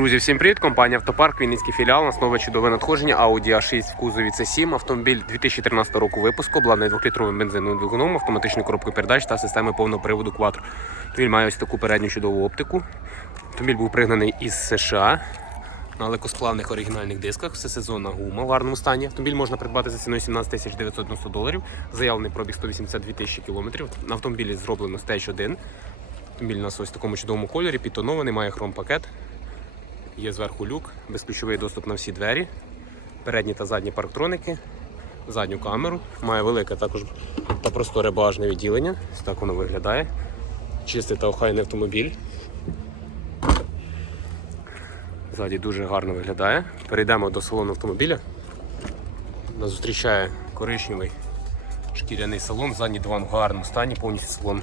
Друзі, всім привіт! Компанія Автопарк, Вінницький філіал. Нас нове чудове надходження Audi A6 в кузові C7. Автомобіль 2013 року випуску, обладнаний 2-літровим бензиновим двигуном, автоматичною коробкою передач та системою повного приводу Quattro. Автомобіль має ось таку передню чудову оптику. Автомобіль був пригнаний із США на легкосплавних оригінальних дисках. Всесезонна гума в гарному стані. Автомобіль можна придбати за ціною 17 тисяч 990 доларів. Заявлений пробіг 182 тисячі кілометрів. На автомобілі зроблено Stage 1. Автомобіль у нас ось в такому чудовому кольорі, підтонований, має хром-пакет. Є зверху люк, безключовий доступ на всі двері, передні та задні парктроники, задню камеру. Має велике також та просторе багажне відділення. Ось так воно виглядає. Чистий та охайний автомобіль. Ззаді дуже гарно виглядає. Перейдемо до салону автомобіля. Нас зустрічає коричневий шкіряний салон, задній диван в гарному стані, повністю салон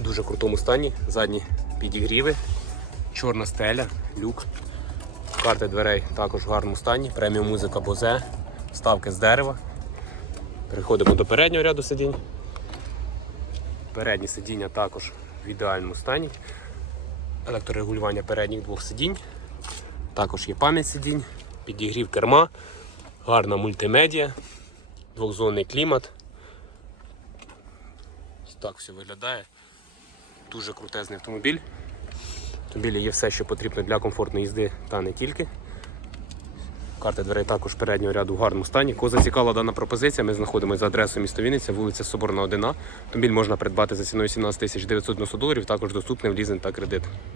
в дуже крутому стані, задні підігріви, чорна стеля, люк. Карти дверей також в гарному стані. Преміум музика Бозе, вставки з дерева. Переходимо до переднього ряду сидінь. Передні сидіння також в ідеальному стані. Електрорегулювання передніх двох сидінь. Також є пам'ять сидінь, підігрів керма, гарна мультимедіа, двохзонний клімат. Так все виглядає. Дуже крутезний автомобіль. Автомобілі є все, що потрібно для комфортної їзди та не тільки. Карти дверей також переднього ряду в гарному стані. Кого зацікала дана пропозиція, ми знаходимося за адресою міста Вінниця, вулиця Соборна 1. Автомобіль можна придбати за ціною 17 990 доларів, також доступний в лізинг та кредит.